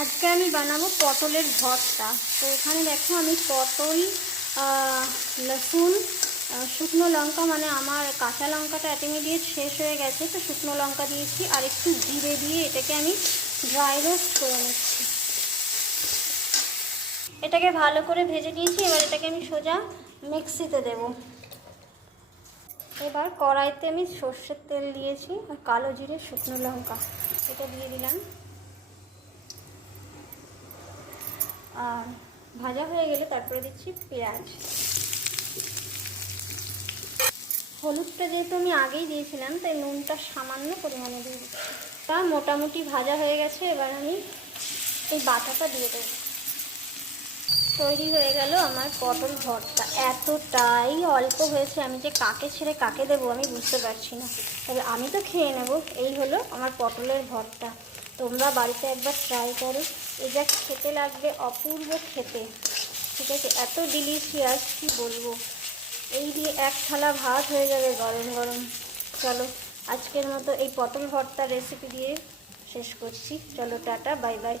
আজকে আমি বানাবো পটলের ভর্তা। তো এখানে দেখো আমি পটল, লসুন, শুকনো লঙ্কা, মানে আমার কাঁচা লঙ্কাটা ইমিডিয়েট শেষ হয়ে গেছে, তো শুকনো লঙ্কা দিয়েছি আর একটু জিরে দিয়ে এটাকে আমি ড্রাই রোস্ট করে নিচ্ছি। এটাকে ভালো করে ভেজে নিয়েছি। এবার এটাকে আমি সোজা মিক্সিতে দেব। এবার কড়াইতে আমি সর্ষের তেল দিয়েছি আর কালো জিরে, শুকনো লঙ্কা এটা দিয়ে দিলাম। আর ভাজা হয়ে গেলে তারপরে দিচ্ছি পেঁয়াজ। হলুদটা যেহেতু আমি আগেই দিয়েছিলাম, তাই নুনটা সামান্য পরিমাণে দিয়ে দিচ্ছি। তা মোটামুটি ভাজা হয়ে গেছে। এবার আমি এই বাটাটা দিয়ে দেবো। তৈরি হয়ে গেল আমার পটল ভর্তা। এতটাই অল্প হয়েছে, আমি যে কাকে ছেড়ে কাকে দেবো আমি বুঝতে পারছি না, তবে আমি তো খেয়ে নেব। এই হলো আমার পটলের ভর্তা। তোমরা বাড়িতে একবার ট্রাই করো। এই যা খেতে লাগবে, অপূর্ব খেতে, ঠিক আছে? এত ডিলিশিয়াস, কি বলবো। এই দিয়ে এক থালা ভাত হয়ে যাবে গরম গরম। চলো আজকের মতো এই পটল ভর্তার রেসিপি দিয়ে শেষ করছি। চলো টাটা, বাই বাই।